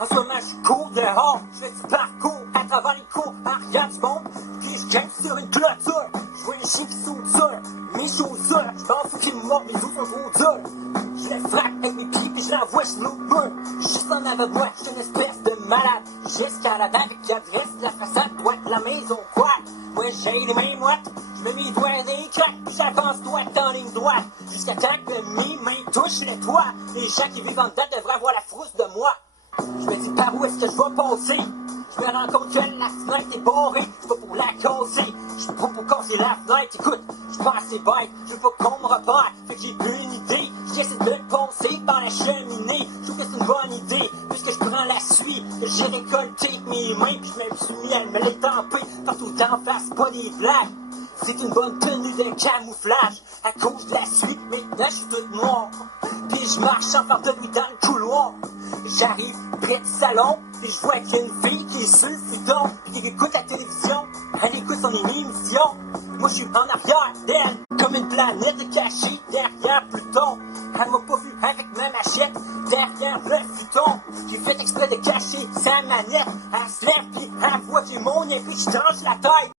En ce moment, je cours dehors, je fais du parcours à travers les cours arrière du monde, puis je grimpe sur une clôture. Je vois un chien qui saute sur mes chaussures. Je pense qu'il me mord, mes os sont trop durs. Je le frappe avec mes pieds, puis je l'envoie sur l'autre mur. Juste en avant de moi, je suis une espèce de malade. J'escalade avec qui adresse la façade droite de la maison, quoi. Moi, j'ai les mains moites, je mets mes doigts dans les craques, puis j'avance droit en ligne droite. Jusqu'à temps que mes mains touchent le toit. Les gens qui vivent en dedans devraient avoir la frousse de moi. Je me dis par où est-ce que je vais passer? Je me rends compte que la fenêtre est barrée. Je suis pas pour la casser, je suis pas pour casser la fenêtre. Écoute, je suis pas assez bête, je veux pas qu'on me repère. Fait que j'ai une idée, j'essaie de le passer par la cheminée. Je trouve que c'est une bonne idée, puisque je prends la suie que j'ai récolté mes mains, puis je me suis mis à me les tamper partout d'en face, pas des blagues. C'est une bonne tenue de camouflage. À cause de la suie, maintenant je suis toute noire. Puis je marche sans faire de bruit dans le couloir. J'arrive près du salon, puis je vois qu'il y a une fille qui est sur le futon, puis qui écoute la télévision. Elle écoute son émission. Moi je suis en arrière d'elle, comme une planète cachée derrière Pluton. Elle m'a pas vu avec ma machette derrière le futon. J'ai fait exprès de cacher sa manette. Elle se lève, puis elle voit que j'ai mon épée, je tranche la tête.